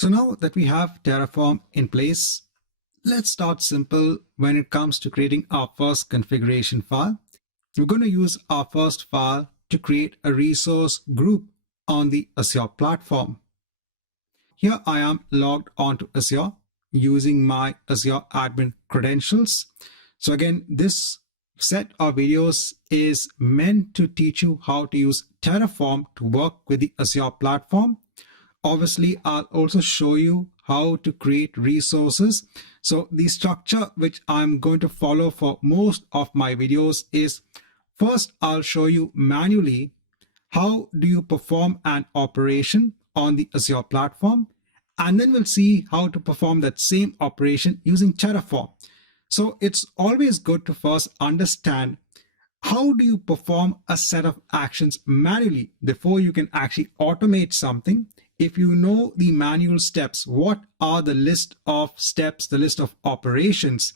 So now that we have Terraform in place, let's start simple when it comes to creating our first configuration file. We're going to use our first file to create a resource group on the Azure platform. Here I am logged onto Azure using my Azure admin credentials. So again, this set of videos is meant to teach you how to use Terraform to work with the Azure platform. Obviously, I'll also show you how to create resources. So the structure which I'm going to follow for most of my videos is, first, I'll show you manually how do you perform an operation on the Azure platform, and then we'll see how to perform that same operation using Terraform. So it's always good to first understand how do you perform a set of actions manually before you can actually automate something. If you know the manual steps, what are the list of steps, the list of operations,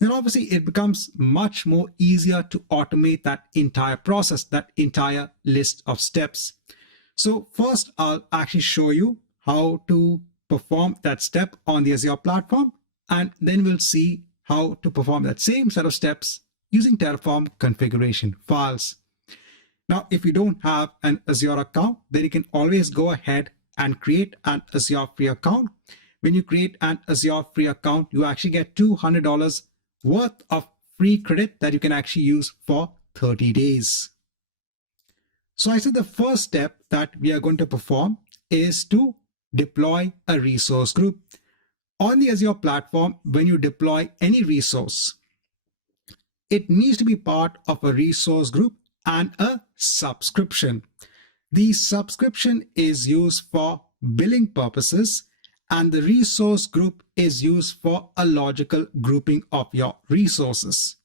then obviously it becomes much more easier to automate that entire process, that entire list of steps. So first, I'll actually show you how to perform that step on the Azure platform, and then we'll see how to perform that same set of steps using Terraform configuration files. Now, if you don't have an Azure account, then you can always go ahead and create an Azure free account. When you create an Azure free account, you actually get $200 worth of free credit that you can actually use for 30 days. So I said the first step that we are going to perform is to deploy a resource group. On the Azure platform, when you deploy any resource, it needs to be part of a resource group and a subscription. The subscription is used for billing purposes, and the resource group is used for a logical grouping of your resources.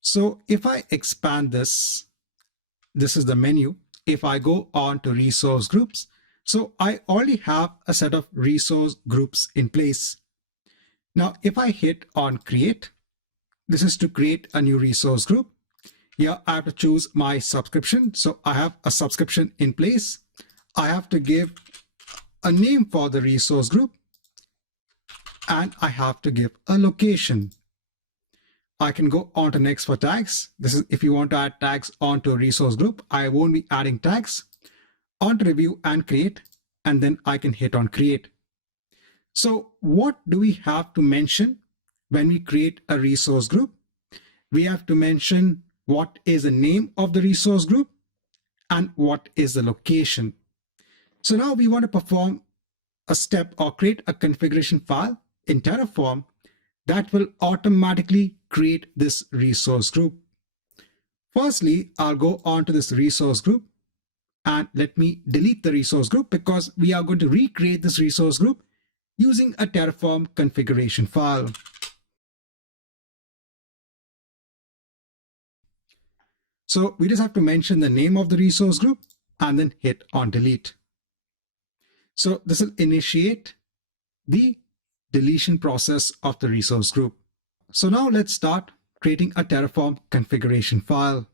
So if I expand this, this is the menu. If I go on to resource groups, so I already have a set of resource groups in place. Now, if I hit on create, this is to create a new resource group. Here I have to choose my subscription. So I have a subscription in place. I have to give a name for the resource group, and I have to give a location. I can go on to next for tags. This is if you want to add tags onto a resource group. I won't be adding tags. On to review and create, and then I can hit on create. So what do we have to mention when we create a resource group? We have to mention what is the name of the resource group and what is the location. So now we want to perform a step or create a configuration file in Terraform that will automatically create this resource group. Firstly, I'll go on to this resource group, and let me delete the resource group because we are going to recreate this resource group using a Terraform configuration file. So we just have to mention the name of the resource group and then hit on delete. So this will initiate the deletion process of the resource group. So now let's start creating a Terraform configuration file.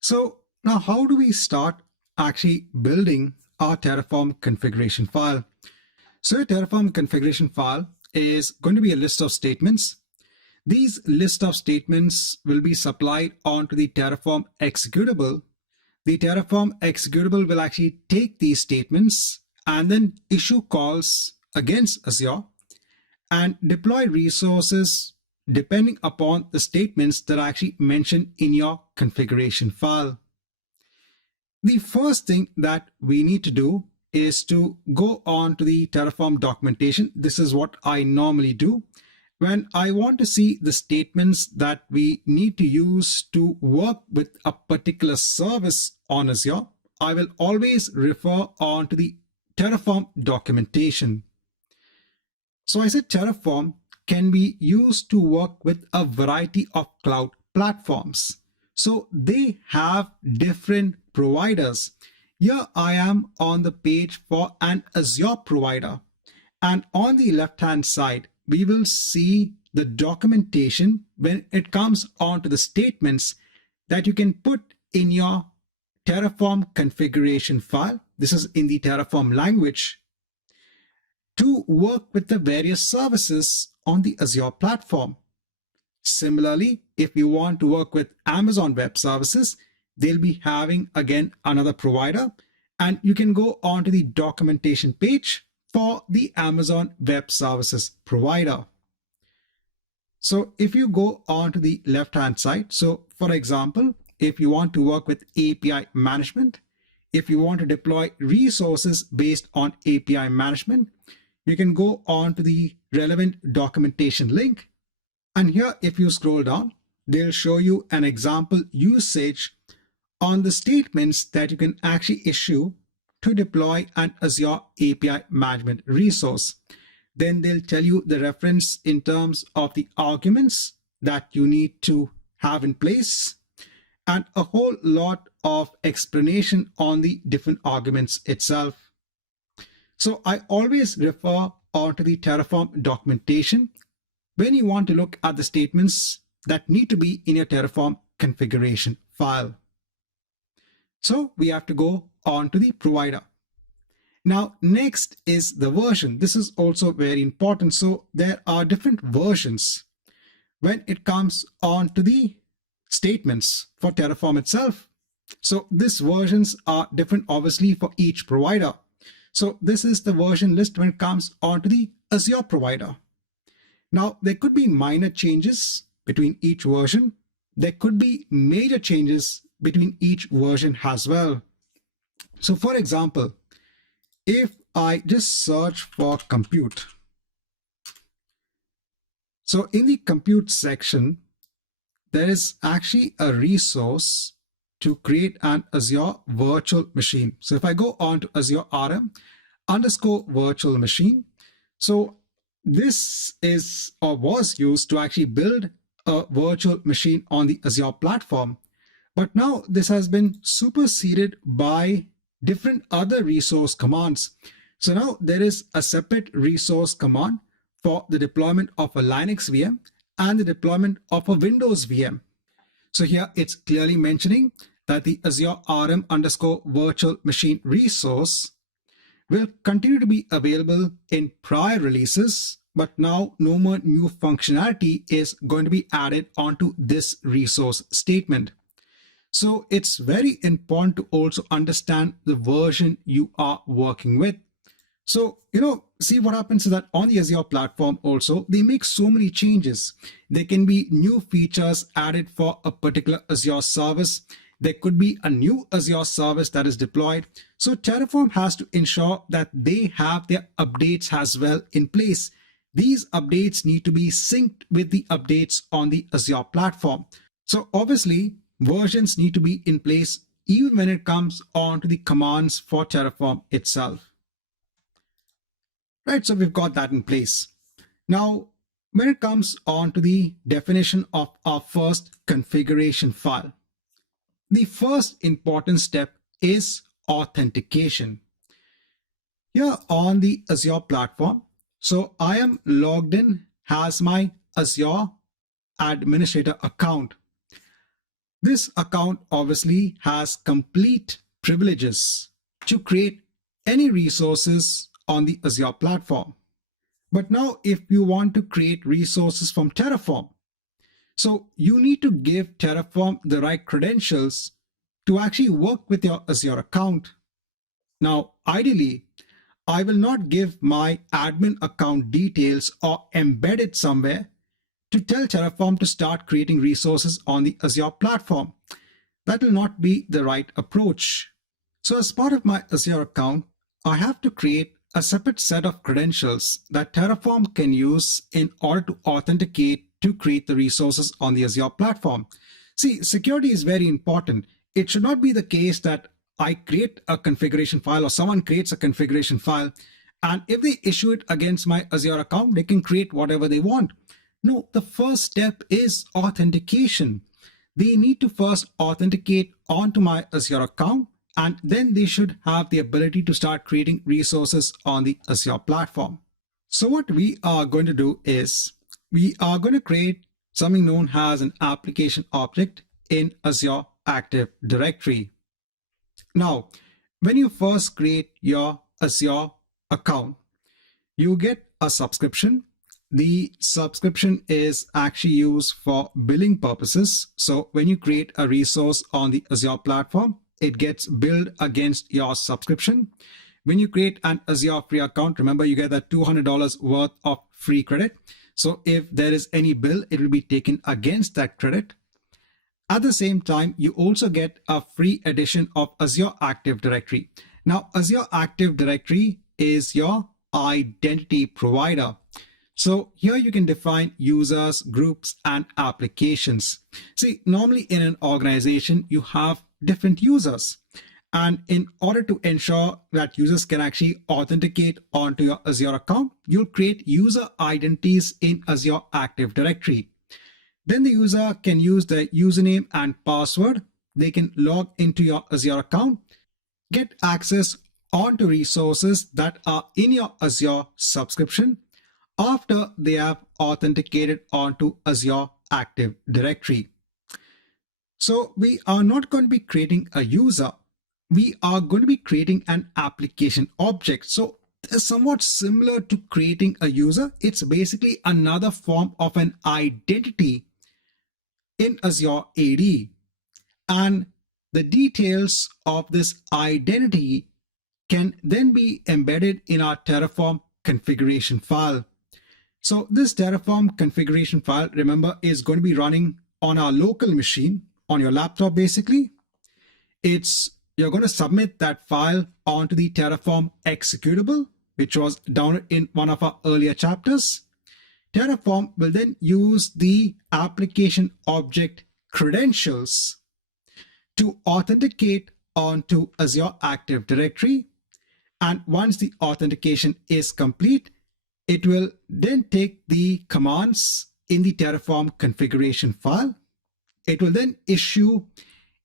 So now how do we start actually building our Terraform configuration file? So a Terraform configuration file is going to be a list of statements. These list of statements will be supplied onto the Terraform executable. The Terraform executable will actually take these statements and then issue calls against Azure and deploy resources depending upon the statements that are actually mentioned in your configuration file. The first thing that we need to do is to go on to the Terraform documentation. This is what I normally do. When I want to see the statements that we need to use to work with a particular service on Azure, I will always refer on to the Terraform documentation. So I said Terraform can be used to work with a variety of cloud platforms. So they have different providers. Here I am on the page for an Azure provider, and on the left-hand side, we will see the documentation when it comes on to the statements that you can put in your Terraform configuration file. This is in the Terraform language. to work with the various services on the Azure platform. Similarly, if you want to work with Amazon Web Services, they'll be having again another provider, and you can go onto the documentation page for the Amazon Web Services provider. So if you go on to the left-hand side, so for example, if you want to work with API management, if you want to deploy resources based on API management, you can go on to the relevant documentation link. And here, if you scroll down, they'll show you an example usage on the statements that you can actually issue to deploy an Azure API management resource. Then they'll tell you the reference in terms of the arguments that you need to have in place and a whole lot of explanation on the different arguments itself. So I always refer onto the Terraform documentation when you want to look at the statements that need to be in your Terraform configuration file. So we have to go on to the provider. Now, next is the version. This is also very important. So there are different versions when it comes on to the statements for Terraform itself. So these versions are different, obviously, for each provider. So this is the version list when it comes onto the Azure provider. Now, there could be minor changes between each version. There could be major changes between each version as well. So for example, if I just search for compute. So in the compute section, there is actually a resource to create an Azure virtual machine. So if I go on to Azure RM _ virtual machine, so this is or was used to actually build a virtual machine on the Azure platform. But now this has been superseded by different other resource commands. So now there is a separate resource command for the deployment of a Linux VM and the deployment of a Windows VM. So here it's clearly mentioning that the Azure RM _ virtual machine resource will continue to be available in prior releases, but now no more new functionality is going to be added onto this resource statement. So it's very important to also understand the version you are working with. So, see what happens is that on the Azure platform also, they make so many changes. There can be new features added for a particular Azure service. There could be a new Azure service that is deployed. So Terraform has to ensure that they have their updates as well in place. These updates need to be synced with the updates on the Azure platform. So obviously, versions need to be in place even when it comes on to the commands for Terraform itself. Right, so we've got that in place. Now, when it comes on to the definition of our first configuration file, the first important step is authentication. Here on the Azure platform, so I am logged in as my Azure administrator account. This account obviously has complete privileges to create any resources on the Azure platform. But now if you want to create resources from Terraform, so you need to give Terraform the right credentials to actually work with your Azure account. Now, ideally, I will not give my admin account details or embed it somewhere to tell Terraform to start creating resources on the Azure platform. That will not be the right approach. So as part of my Azure account, I have to create a separate set of credentials that Terraform can use in order to authenticate to create the resources on the Azure platform. See, security is very important. It should not be the case that I create a configuration file or someone creates a configuration file, and if they issue it against my Azure account, they can create whatever they want. No, the first step is authentication. They need to first authenticate onto my Azure account, and then they should have the ability to start creating resources on the Azure platform. So what we are going to do is we are going to create something known as an application object in Azure Active Directory. Now, when you first create your Azure account, You get a subscription. The subscription is actually used for billing purposes. So when you create a resource on the Azure platform, it gets billed against your subscription. When you create an Azure free account, remember you get that $200 worth of free credit. So if there is any bill, it will be taken against that credit. At the same time, you also get a free edition of Azure Active Directory. Now, Azure Active Directory is your identity provider. So here you can define users, groups, and applications. See, normally in an organization, you have different users. And in order to ensure that users can actually authenticate onto your Azure account, you'll create user identities in Azure Active Directory. Then the user can use the username and password. They can log into your Azure account, get access onto resources that are in your Azure subscription after they have authenticated onto Azure Active Directory. So we are not going to be creating a user. We are going to be creating an application object. So it's somewhat similar to creating a user. It's basically another form of an identity in Azure AD. And the details of this identity can then be embedded in our Terraform configuration file. So this Terraform configuration file, remember, is going to be running on our local machine, on your laptop basically. You're going to submit that file onto the Terraform executable, which was downloaded in one of our earlier chapters. Terraform will then use the application object credentials to authenticate onto Azure Active Directory. And once the authentication is complete, it will then take the commands in the Terraform configuration file. It will then issue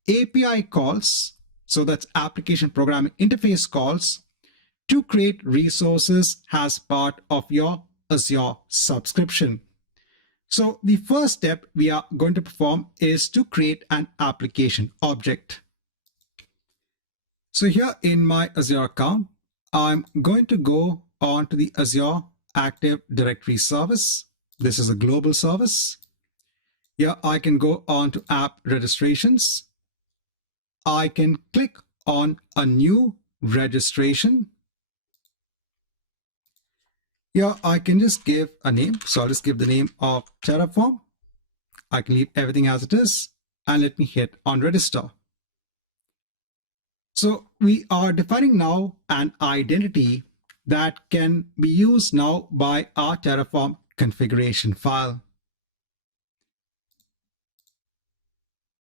API calls, so that's application programming interface calls, to create resources as part of your Azure subscription. So the first step we are going to perform is to create an application object. So here in my Azure account, I'm going to go on to the Azure Active Directory service. This is a global service. Here I can go on to app registrations. I can click on a new registration. Here I can just give a name. So I'll just give the name of Terraform. I can leave everything as it is and let me hit on register. So we are defining now an identity that can be used now by our Terraform configuration file.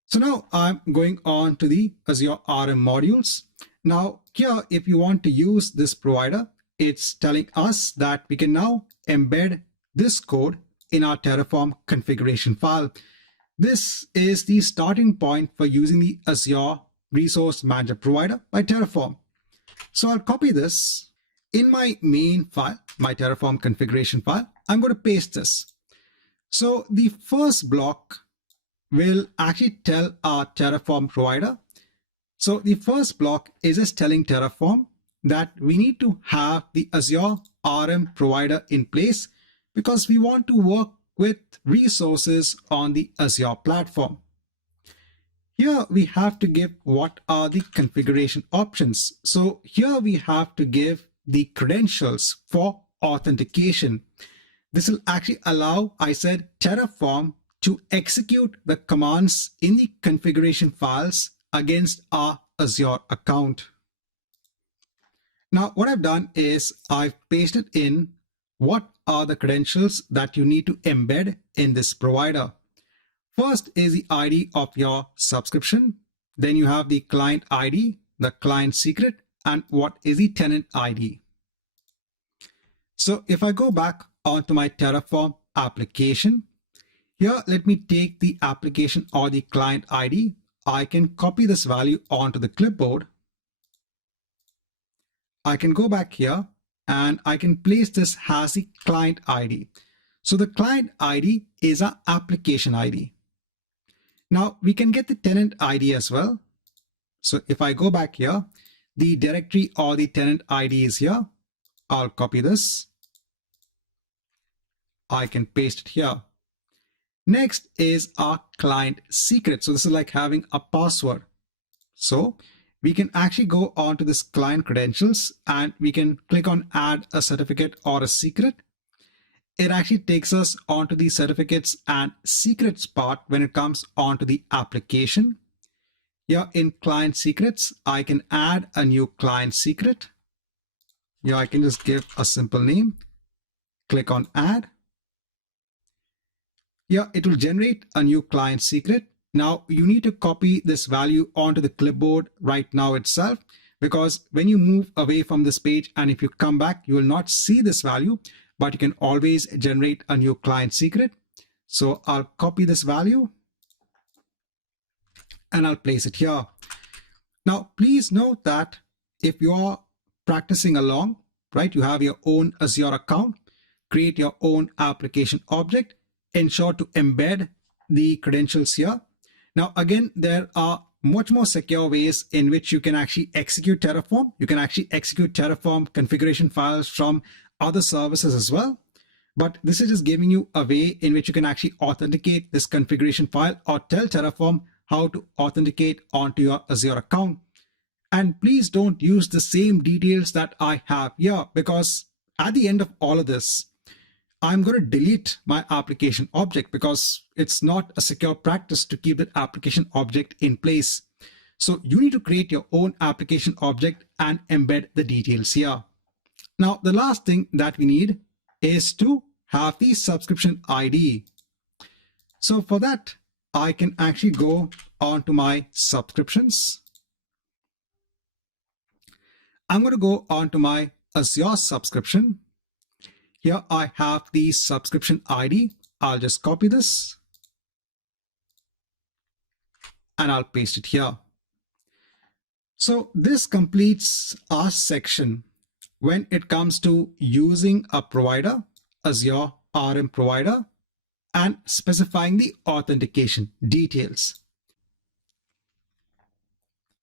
So now I'm going on to the Azure RM modules. Now here, if you want to use this provider, it's telling us that we can now embed this code in our Terraform configuration file. This is the starting point for using the Azure Resource Manager Provider by Terraform. So I'll copy this in my main file, my Terraform configuration file. I'm going to paste this. So the first block will actually tell our Terraform provider. So the first block is just telling Terraform that we need to have the Azure RM provider in place because we want to work with resources on the Azure platform. Here we have to give what are the configuration options. So here we have to give the credentials for authentication. This will actually allow, I said, Terraform to execute the commands in the configuration files against our Azure account. Now, what I've done is I've pasted in what are the credentials that you need to embed in this provider. First is the ID of your subscription. Then you have the client ID, the client secret, and what is the tenant ID. So if I go back onto my Terraform application, here let me take the application or the client ID. I can copy this value onto the clipboard. I can go back here and I can place this as the client ID. So the client ID is our application ID. Now we can get the tenant ID as well. So if I go back here, the directory or the tenant ID is here. I'll copy this. I can paste it here. Next is our client secret. So this is like having a password. So we can actually go on to this client credentials and we can click on add a certificate or a secret. It actually takes us onto the certificates and secrets part when it comes onto the application. Here in client secrets, I can add a new client secret. Here I can just give a simple name, click on add. Here it will generate a new client secret. Now you need to copy this value onto the clipboard right now itself, because when you move away from this page and if you come back, you will not see this value, but you can always generate a new client secret. So I'll copy this value and I'll place it here. Now, please note that if you are practicing along, right, you have your own Azure account, create your own application object, ensure to embed the credentials here. Now, again, there are much more secure ways in which you can actually execute Terraform. You can actually execute Terraform configuration files from other services as well. But this is just giving you a way in which you can actually authenticate this configuration file or tell Terraform how to authenticate onto your Azure account. And please don't use the same details that I have here, because at the end of all of this, I'm going to delete my application object because it's not a secure practice to keep that application object in place. So you need to create your own application object and embed the details here. Now, the last thing that we need is to have the subscription ID. So for that, I can actually go onto my subscriptions. I'm going to go onto my Azure subscription. Here I have the subscription ID. I'll just copy this and I'll paste it here. So this completes our section when it comes to using a provider, Azure RM provider, and specifying the authentication details.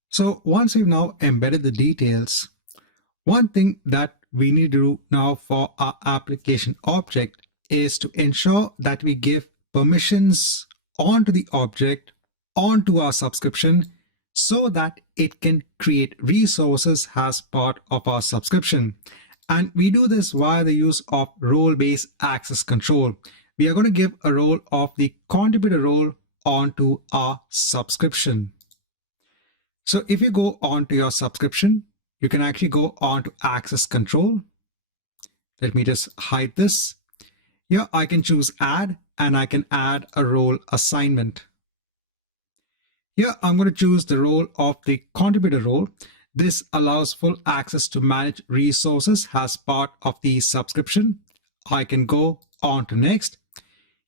So once we've now embedded the details, one thing that we need to do now for our application object is to ensure that we give permissions onto the object, onto our subscription, so that it can create resources as part of our subscription. And we do this via the use of role-based access control. We are going to give a role of the contributor role onto our subscription. So if you go onto your subscription, you can actually go on to access control. Let me just hide this. Here I can choose add and I can add a role assignment. Here I'm going to choose the role of the contributor role. This allows full access to manage resources as part of the subscription. I can go on to next.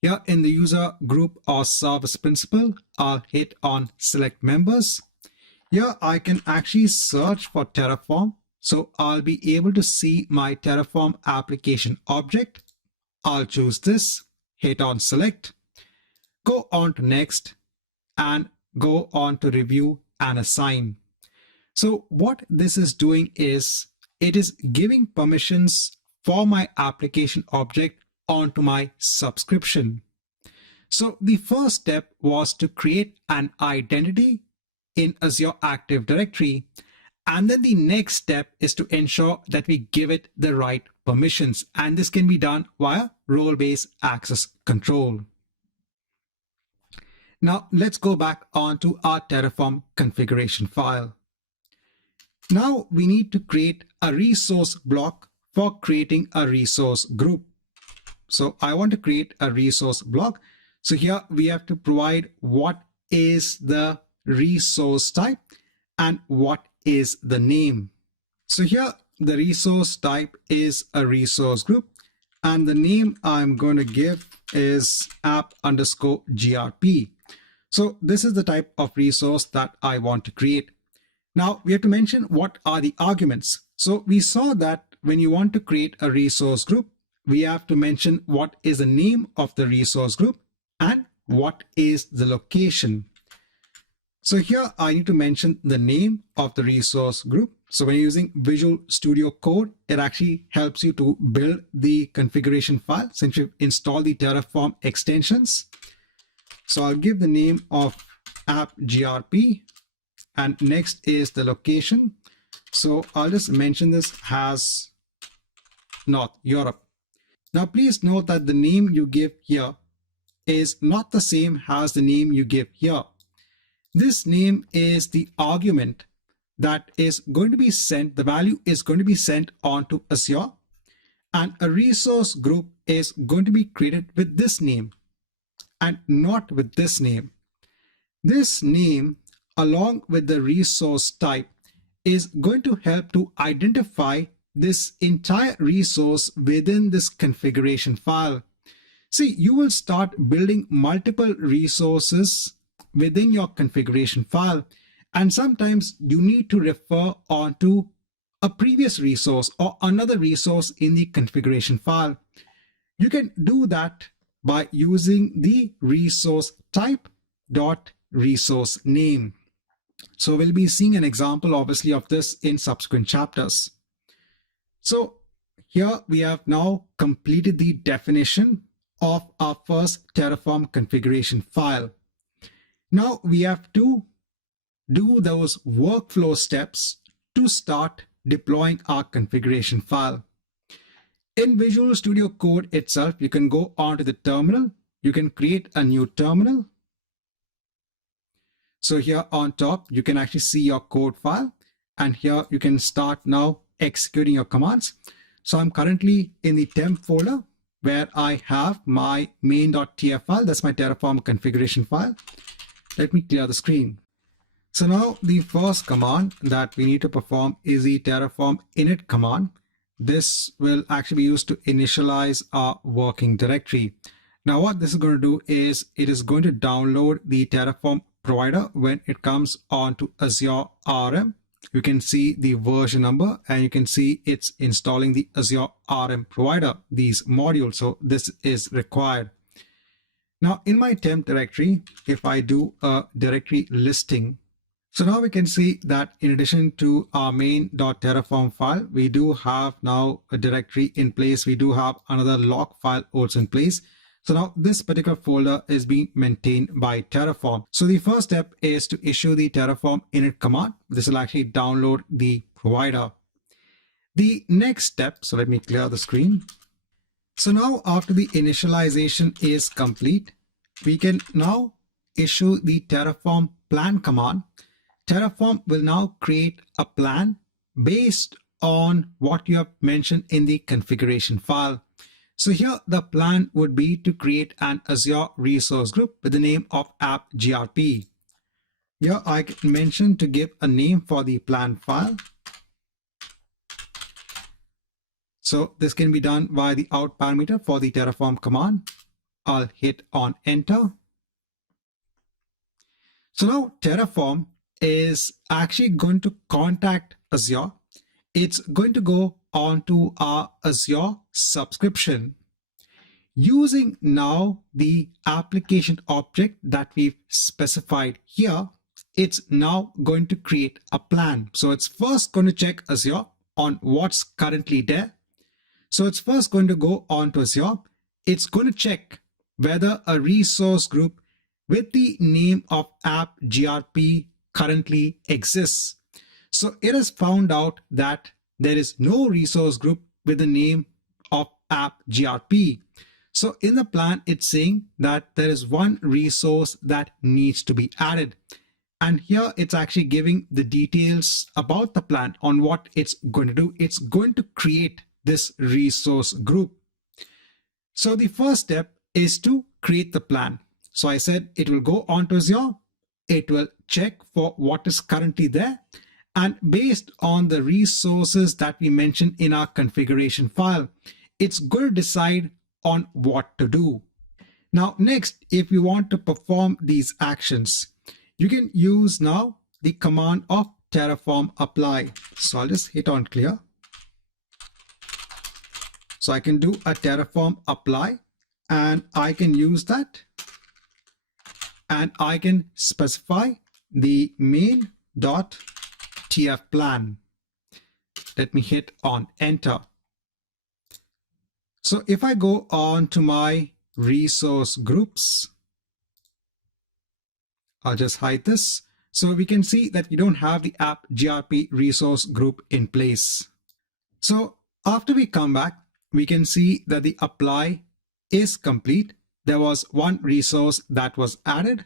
Here in the user group or service principal, I'll hit on select members. Here I can actually search for Terraform. So I'll be able to see my Terraform application object. I'll choose this, hit on select, go on to next, and go on to review and assign. So what this is doing is it is giving permissions for my application object onto my subscription. So the first step was to create an identity in Azure Active Directory. And then the next step is to ensure that we give it the right permissions. And this can be done via role-based access control. Now let's go back onto our Terraform configuration file. Now we need to create a resource block for creating a resource group. So I want to create a resource block. So here we have to provide what is the resource type and what is the name. So here the resource type is a resource group and the name I'm going to give is app_grp. So this is the type of resource that I want to create. Now we have to mention what are the arguments. So we saw that when you want to create a resource group, we have to mention what is the name of the resource group and what is the location. So here I need to mention the name of the resource group. So when you're using Visual Studio Code, it actually helps you to build the configuration file since you've installed the Terraform extensions. So I'll give the name of app.grp, and next is the location. So I'll just mention this as North Europe. Now please note that the name you give here is not the same as the name you give here. This name is the argument that is going to be sent, the value is going to be sent onto Azure, and a resource group is going to be created with this name and not with this name. This name along with the resource type is going to help to identify this entire resource within this configuration file. See, you will start building multiple resources within your configuration file, and sometimes you need to refer onto a previous resource or another resource in the configuration file. You can do that by using the resource type dot resource name. So we'll be seeing an example obviously of this in subsequent chapters. So here we have now completed the definition of our first Terraform configuration file. Now we have to do those workflow steps to start deploying our configuration file. In Visual Studio Code itself, you can go onto the terminal. You can create a new terminal. So here on top, you can actually see your code file, and here you can start now executing your commands. So I'm currently in the temp folder where I have my main.tf file. That's my Terraform configuration file. Let me clear the screen. So now the first command that we need to perform is the Terraform init command. This will actually be used to initialize our working directory. Now what this is going to do is it is going to download the Terraform provider when it comes onto Azure RM. You can see the version number and you can see it's installing the Azure RM provider, these modules. So this is required. Now in my temp directory, if I do a directory listing, so now we can see that in addition to our main.terraform file, we do have now a directory in place. We do have another log file also in place. So now this particular folder is being maintained by Terraform. So the first step is to issue the Terraform init command. This will actually download the provider. The next step, so let me clear the screen. So now after the initialization is complete, we can now issue the Terraform plan command. Terraform will now create a plan based on what you have mentioned in the configuration file. So here the plan would be to create an Azure resource group with the name of app.grp. Here I can mention to give a name for the plan file. So this can be done via the out parameter for the Terraform command. I'll hit on enter. So now Terraform is actually going to contact Azure. It's going to go onto our Azure subscription. Using now the application object that we've specified here, it's now going to create a plan. So it's first going to check Azure on what's currently there. So it's first going to go on to Azure. It's going to check whether a resource group with the name of app.grp currently exists. So it has found out that there is no resource group with the name of app.grp. So in the plan, it's saying that there is one resource that needs to be added. And here it's actually giving the details about the plan on what it's going to do. It's going to create this resource group. So the first step is to create the plan. So I said it will go on to Azure. It will check for what is currently there. And based on the resources that we mentioned in our configuration file, it's going to decide on what to do. Now, next, if you want to perform these actions, you can use now the command of Terraform apply. So I'll just hit on clear. So I can do a Terraform apply and I can use that. And I can specify the main.tf plan. Let me hit on enter. So if I go on to my resource groups, I'll just hide this. So we can see that we don't have the app grp resource group in place. So after we come back, we can see that the apply is complete. There was one resource that was added.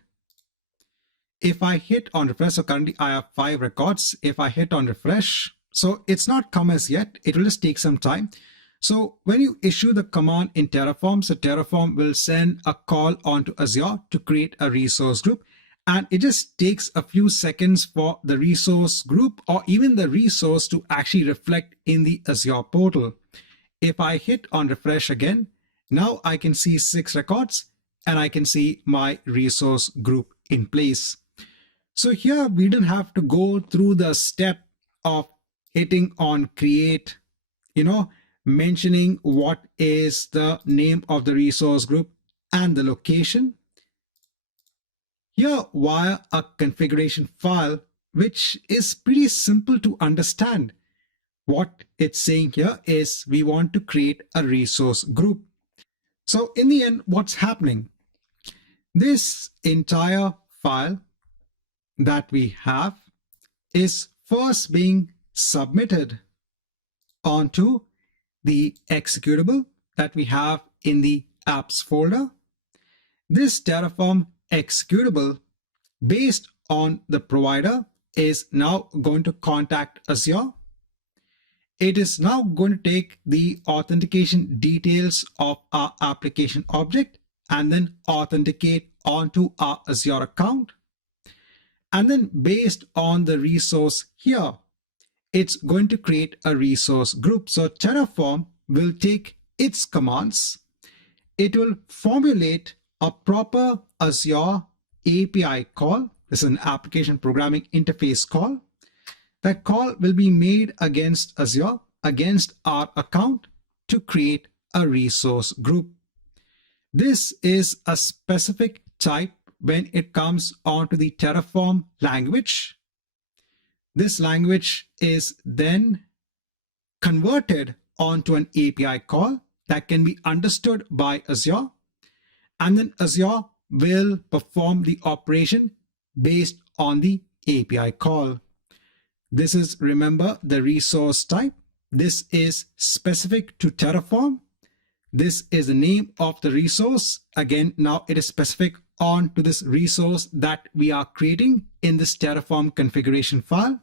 If I hit on refresh, so currently I have 5 records. If I hit on refresh, so it's not come as yet. It will just take some time. So when you issue the command in Terraform, so Terraform will send a call onto Azure to create a resource group. And it just takes a few seconds for the resource group or even the resource to actually reflect in the Azure portal. If I hit on refresh again, now I can see 6 records and I can see my resource group in place. So here we didn't have to go through the step of hitting on create, mentioning what is the name of the resource group and the location. Here via a configuration file, which is pretty simple to understand. What it's saying here is we want to create a resource group. So in the end, what's happening? This entire file that we have is first being submitted onto the executable that we have in the apps folder. This Terraform executable based on the provider is now going to contact Azure. It is now going to take the authentication details of our application object and then authenticate onto our Azure account. And then based on the resource here, it's going to create a resource group. So Terraform will take its commands. It will formulate a proper Azure API call. This is an application programming interface call. That call will be made against Azure, against our account to create a resource group. This is a specific type when it comes onto the Terraform language. This language is then converted onto an API call that can be understood by Azure. And then Azure will perform the operation based on the API call. This is, remember, the resource type. This is specific to Terraform. This is the name of the resource. Again, now it is specific on to this resource that we are creating in this Terraform configuration file.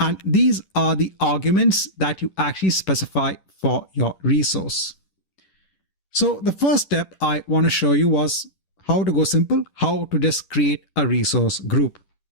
And these are the arguments that you actually specify for your resource. So the first step I want to show you was how to go simple, how to just create a resource group.